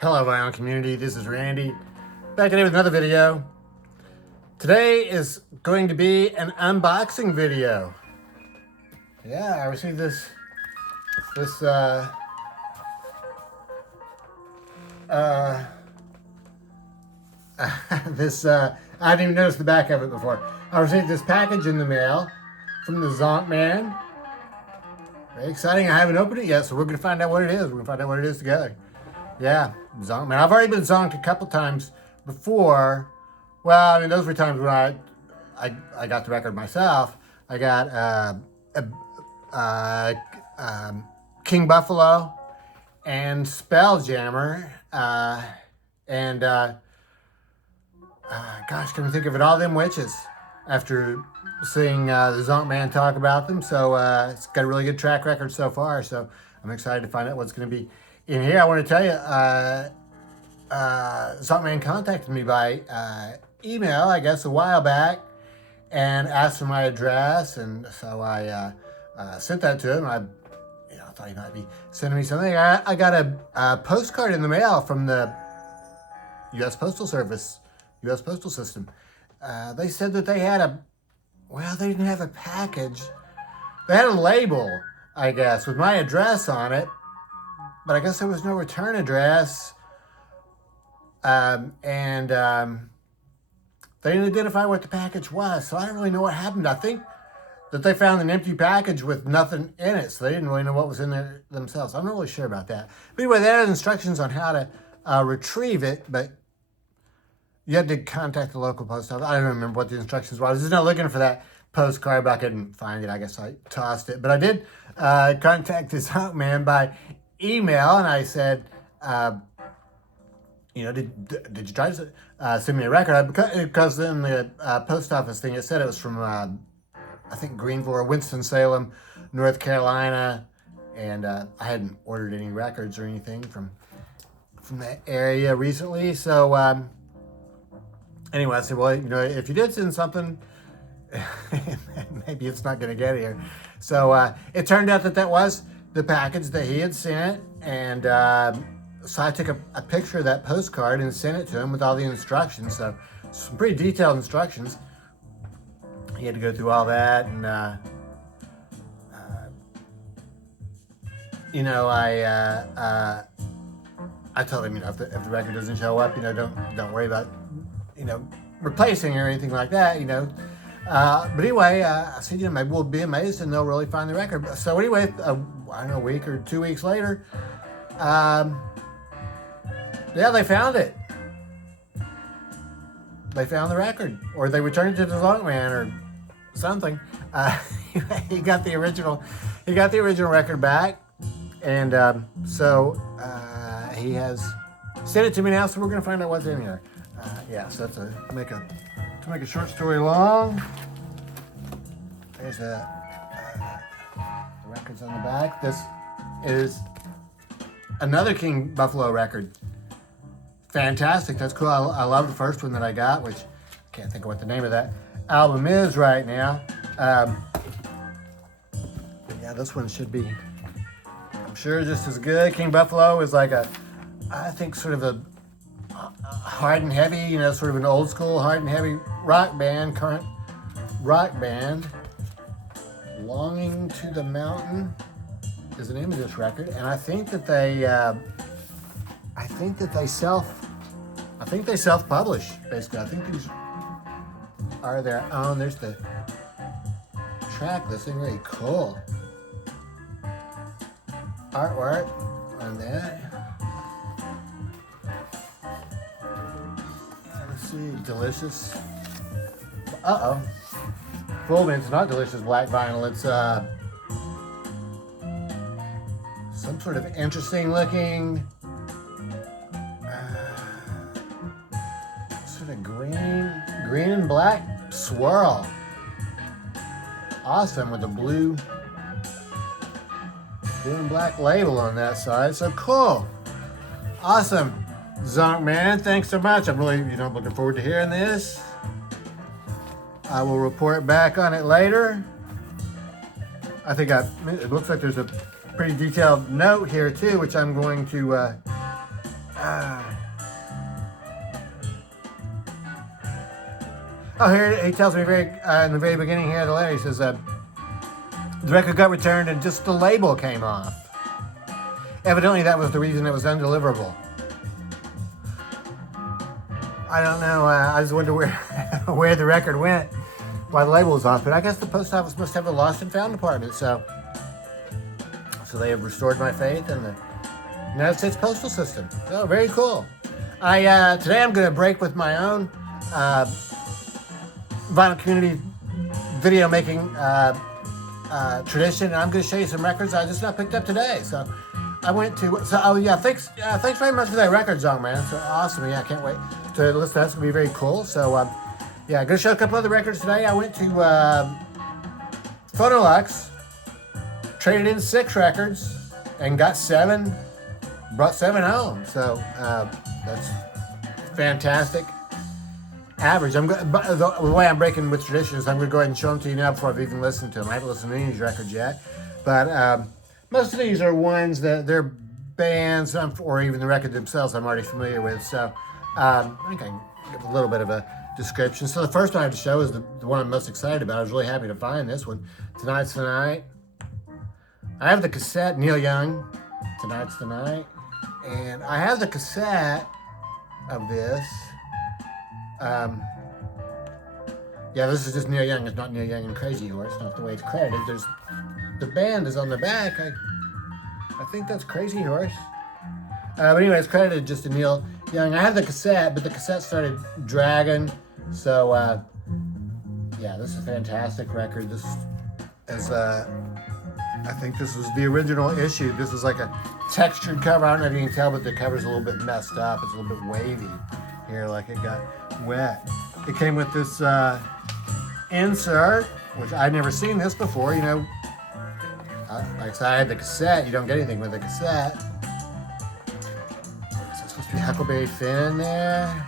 Hello, Vinyl community. This is Randy. Back today with another video. Today is going to be an unboxing video. Yeah, I received this I didn't even notice the back of it before. I received this package in the mail from the Zonkman. Very exciting. I haven't opened it yet, so we're going to find out what it is. We're going to find out what it is together. Yeah, Zonkman. I've already been zonked a couple times before. Well, I mean, those were times when I got the record myself. I got King Buffalo and Spelljammer. Gosh, couldn't think of it. All them witches after seeing the Zonkman talk about them. So it's got a really good track record so far. So I'm excited to find out what's going to be in here. I want to tell you, Zonkman contacted me by email, I guess, a while back, and asked for my address, and so I sent that to him. I thought he might be sending me something. I got a postcard in the mail from the U.S. Postal Service, U.S. Postal System. They said that they had they didn't have a package. They had a label, I guess, with my address on it, but I guess there was no return address. They didn't identify what the package was, so I don't really know what happened. I think that they found an empty package with nothing in it, so they didn't really know what was in there themselves. I'm not really sure about that. But anyway, they had instructions on how to retrieve it, but you had to contact the local post office. I don't remember what the instructions were. I was just not looking for that postcard, but I couldn't find it. I guess I tossed it. But I did contact this Zonkman by email, and I said, did you try to send me a record? Because in the post office thing, it said it was from, I think, Greenville or Winston-Salem, North Carolina, and I hadn't ordered any records or anything from that area recently. So anyway, I said, well, if you did send something, maybe it's not going to get here. So it turned out that was the package that he had sent, and so I took a picture of that postcard and sent it to him with all the instructions. So some pretty detailed instructions. He had to go through all that, and I told him, if the record doesn't show up, don't worry about replacing or anything like that, But anyway, I said, maybe we'll be amazed and they'll really find the record. So anyway, I don't know, a week or 2 weeks later, they found it. They found the record, or they returned it to the Zonkman or something. He got the original record back, and so he has sent it to me now. So we're gonna find out what's in here. So to make a short story long, there's the records on the back. This is another King Buffalo record. Fantastic. That's cool. I love the first one that I got, which I can't think of what the name of that album is right now. But this one should be, I'm sure, just as good. King Buffalo is like I think sort of a hard and heavy, sort of an old school hard and heavy rock band, current rock band. Longing to the Mountain is the name of this record, and I think that they self-publish, basically. I think these are their own. There's the track listing, really cool artwork on that. Let's see, delicious. Full mint, it's not delicious black vinyl. It's some sort of interesting looking sort of green and black swirl. Awesome, with the blue and black label on that side. So cool. Awesome. Zonkman, thanks so much. I'm really, looking forward to hearing this. I will report back on it later. I think it looks like there's a pretty detailed note here too, which I'm going to Oh, here he tells me in the very beginning here of the letter, he says, the record got returned and just the label came off. Evidently that was the reason it was undeliverable. I don't know, I just wonder where, where the record went, why the label was off, but I guess the post office must have a lost and found department, so they have restored my faith in the United States Postal System. Oh, very cool. Today I'm going to break with my own vinyl community video making tradition, and I'm going to show you some records I just not picked up today. So I went to, thanks very much for that record, Zonkman. So awesome. Yeah, I can't wait to listen to that. It's going to be very cool. So I'm going to show a couple other records today. I went to Phonolux, traded in 6 records, and got 7, brought 7 home. So that's fantastic. Average. The way I'm breaking with tradition is I'm going to go ahead and show them to you now before I've even listened to them. I haven't listened to any of these records yet, but most of these are ones that they're bands or even the record themselves I'm already familiar with. So I think I can give a little bit of a description. So the first one I have to show is the one I'm most excited about. I was really happy to find this one. Tonight's the Night. I have the cassette, Neil Young, Tonight's the Night, and I have the cassette of this. This is just Neil Young. It's not Neil Young and Crazy Horse. Not the way it's credited. The band is on the back. I think that's Crazy Horse. But anyway, it's credited just to Neil Young. I have the cassette, but the cassette started dragging. So, this is a fantastic record. This is, I think this was the original issue. This is like a textured cover. I don't know if you can tell, but the cover's a little bit messed up. It's a little bit wavy here, like it got wet. It came with this insert, which I'd never seen this before. You know, like I said, I had the cassette. You don't get anything with the cassette. Is this supposed to be Huckleberry Finn there?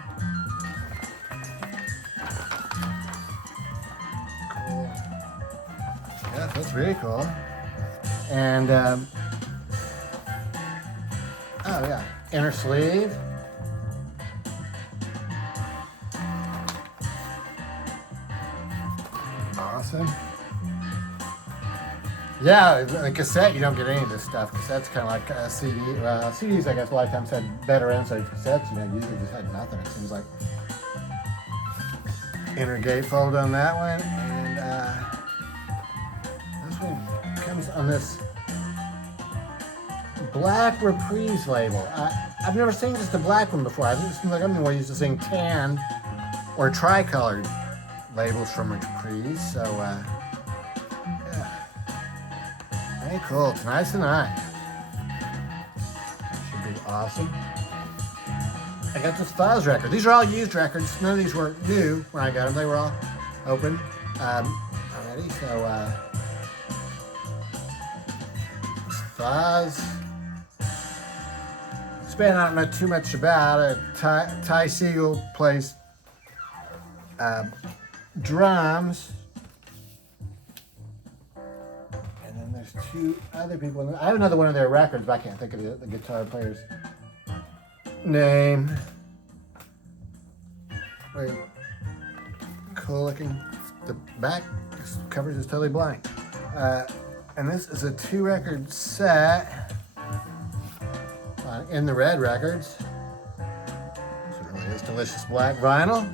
Cool. Yeah, that's really cool. And inner sleeve. Awesome. Yeah, the cassette, you don't get any of this stuff. Cassette's kind of like a CD. CDs, I guess, a lot of times had better inside. Cassettes, usually just had nothing. It seems like inner gatefold on that one, and this one comes on this black Reprise label. I've never seen just a black one before. I think it seems like I'm more used to seeing tan or tricolored labels from Reprise. So, very cool. Tonight's the Night. Should be awesome. I got this Fuzz record. These are all used records. None of these were new when I got them. They were all open already. So, Fuzz. This band I don't know too much about. Ty Siegel plays drums. And then there's 2 other people. I have another one of their records, but I can't think of the guitar player's name. Wait. Cool looking. The back cover is totally blank. And this is a 2-record set in the Red Records. So it really is delicious black vinyl.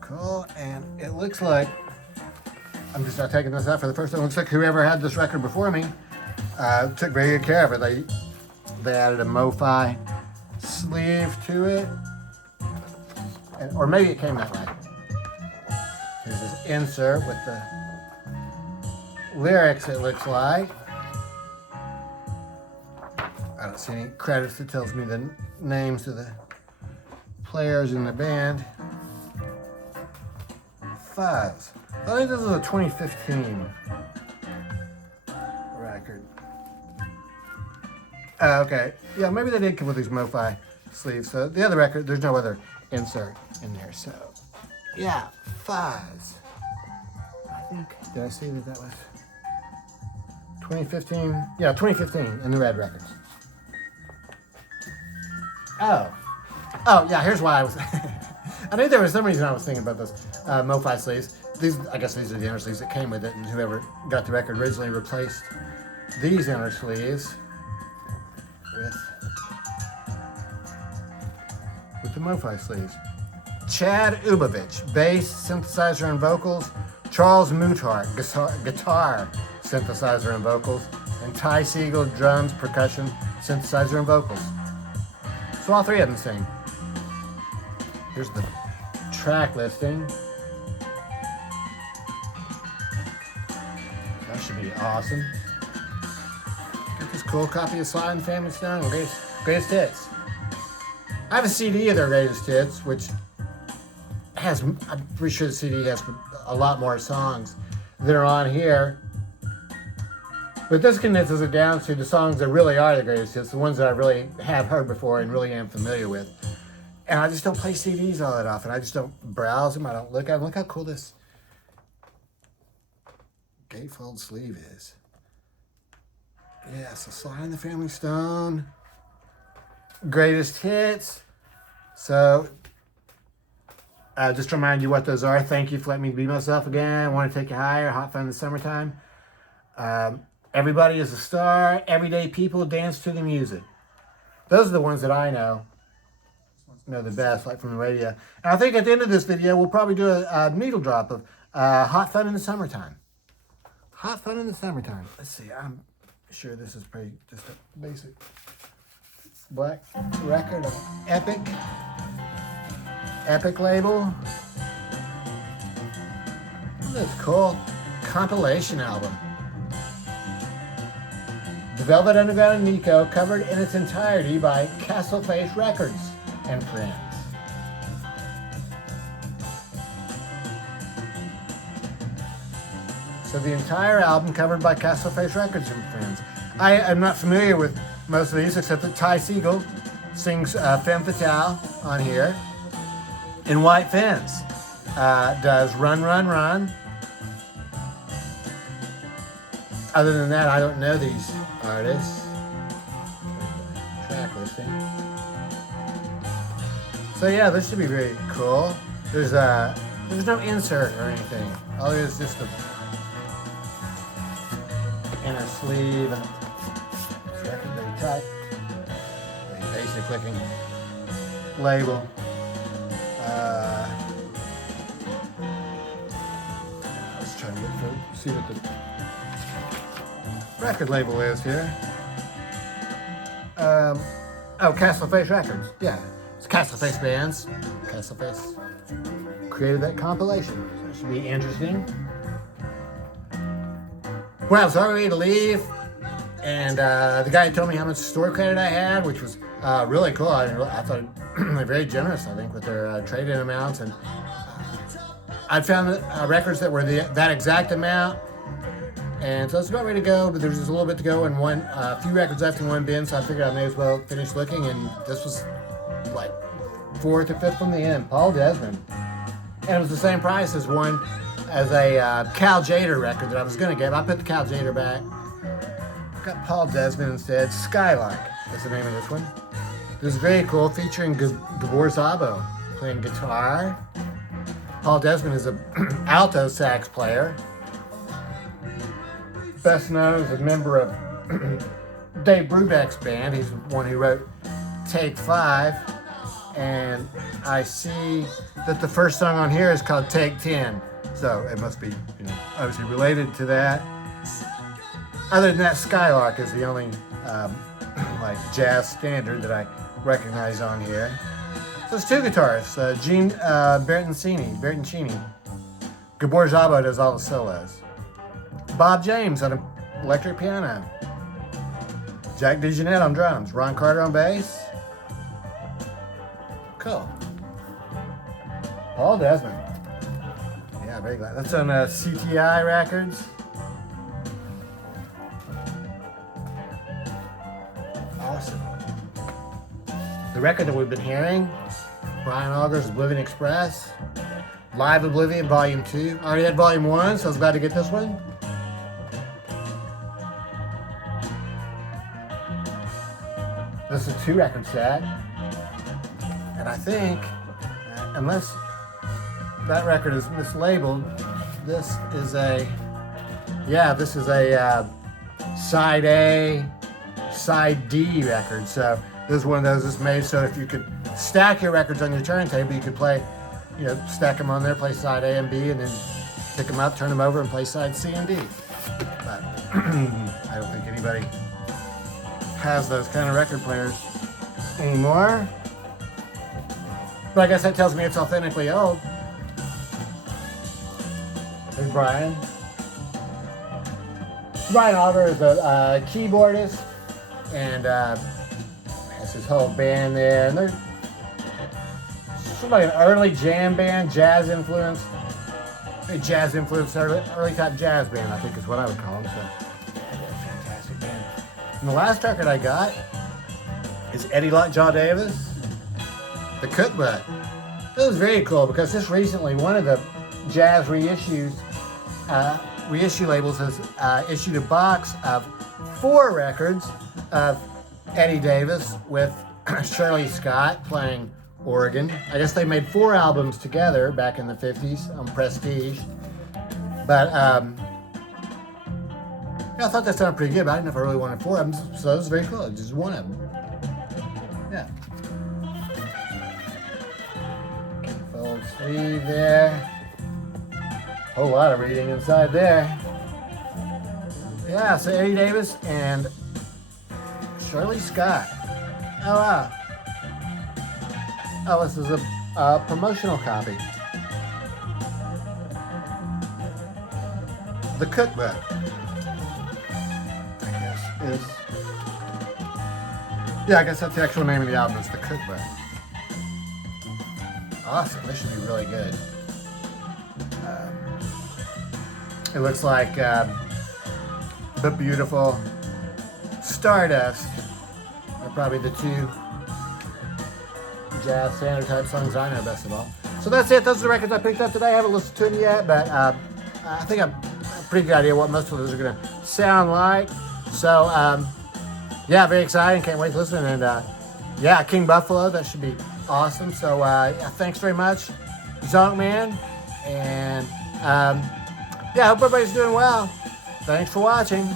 Cool, and it looks like, I'm just not taking this out for the first time, it looks like whoever had this record before me took very good care of it. They added a MoFi sleeve to it, or maybe it came that way. Here's this insert with the lyrics, it looks like. I don't see any credits that tells me the names of the players in the band. Fuzz. I think this is a 2015 record. Okay. Yeah, maybe they did come with these MoFi sleeves. So the other record, there's no other insert in there. So, yeah, Fuzz. I think, did I see that was 2015? Yeah, 2015 in the Red Records. Oh, yeah, here's why I was... I knew there was some reason I was thinking about those MoFi sleeves. These, I guess these are the inner sleeves that came with it, and whoever got the record originally replaced these inner sleeves with the MoFi sleeves. Chad Ubovich, bass, synthesizer, and vocals. Charles Muthart, guitar, synthesizer, and vocals. And Ty Siegel, drums, percussion, synthesizer, and vocals. So all three of them sing. Here's the track listing. That should be awesome. Got this cool copy of Sly and the Family Stone, greatest hits. I have a CD of their greatest hits, which has, I'm pretty sure the CD has a lot more songs that are on here. But this condenses it down to the songs that really are the greatest hits, the ones that I really have heard before and really am familiar with. And I just don't play CDs all that often. I just don't browse them. I don't look at them. Look how cool this gatefold sleeve is. Yeah, so Sly and the Family Stone. Greatest hits. So, just to remind you what those are. Thank you for letting me be myself again. I want to take you higher. Hot fun in the summertime. Everybody is a star. Everyday people dance to the music. Those are the ones that I know the best, like from the radio. And I think at the end of this video, we'll probably do a needle drop of Hot Fun in the Summertime. Hot Fun in the Summertime. Let's see. I'm sure this is pretty just a basic black record of Epic label. That's cool. Compilation album. The Velvet Underground and Nico, covered in its entirety by Castleface Records and Friends. So the entire album covered by Castleface Records and Friends. I am not familiar with most of these, except that Ty Siegel sings Femme Fatale on here. And White Fence does Run, Run, Run. Other than that, I don't know these artists. Track listing. So yeah, this should be very cool. There's no insert or anything. All it is just a inner sleeve and it's very tight. Very basic looking label. Let's try to look for see what the record label is here. Castleface Records. Yeah, it's Castleface Bands. Castleface created that compilation. So it should be interesting. Well, I was already ready to leave, and the guy told me how much store credit I had, which was really cool. I thought they're very generous, I think, with their trade-in amounts. And I'd found records that were that exact amount. And so it's about ready to go, but there's just a little bit to go and a few records left in one bin, so I figured I may as well finish looking, and this was like 4th or 5th from the end, Paul Desmond. And it was the same price as a Cal Jader record that I was going to get. I put the Cal Jader back. Got Paul Desmond instead. Skylark, that's the name of this one. This is very cool, featuring Gabor Szabo playing guitar. Paul Desmond is an alto sax player. Best known as a member of Dave Brubeck's band. He's the one who wrote Take 5. And I see that the first song on here is called Take 10. So it must be, obviously related to that. Other than that, Skylark is the only like jazz standard that I recognize on here. So it's two guitarists, Gene Bertoncini. Gabor Szabo does all the solos. Bob James on electric piano. Jack DeJohnette on drums. Ron Carter on bass. Cool. Paul Desmond. Yeah, very glad. That's on CTI Records. Awesome. The record that we've been hearing, Brian Auger's Oblivion Express. Live Oblivion Volume 2. I already had Volume 1, so I was glad to get this one. This is a 2-record set. And I think, unless that record is mislabeled, this is a, this is a side A, side D record. So this is one of those that's made so if you could stack your records on your turntable, you could play, stack them on there, play side A and B, and then pick them up, turn them over, and play side C and D. But I don't think anybody has those kind of record players anymore. But I guess that tells me it's authentically old. There's Brian. Brian Auger is a keyboardist, and has his whole band there. And they're sort of like an early jam band, jazz influence. Early type jazz band, I think is what I would call them. So, they're a fantastic band. And the last record I got is Eddie Lockjaw Davis, The Cookbook. It was very cool because just recently one of the jazz reissue labels has issued a box of 4 records of Eddie Davis with Shirley Scott playing organ. I guess they made 4 albums together back in the 50s on Prestige. But I thought that sounded pretty good, but I didn't know if I really wanted 4 of them, so it was very cool. Just one of them. Yeah. Fold sleeve there. Whole lot of reading inside there. Yeah, so Eddie Davis and Shirley Scott. Oh wow. Oh, this is a promotional copy. The Cookbook, I guess is. Yeah, I guess that's the actual name of the album. It's The Cookbook. Awesome. This should be really good. It looks like The Beautiful, Stardust are probably the 2 jazz standard type songs I know best of all. So that's it. Those are the records I picked up today. I haven't listened to them yet, but I think I've a pretty good idea what most of those are going to sound like. So, yeah, very exciting. Can't wait to listen. And, yeah, King Buffalo, that should be awesome. So, yeah, thanks very much, Zonkman. And, yeah, I hope everybody's doing well. Thanks for watching.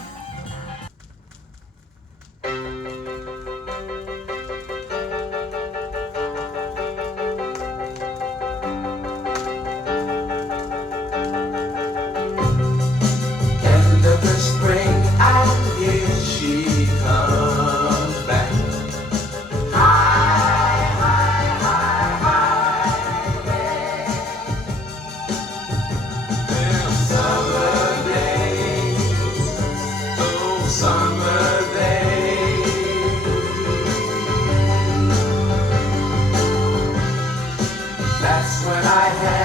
That's when I had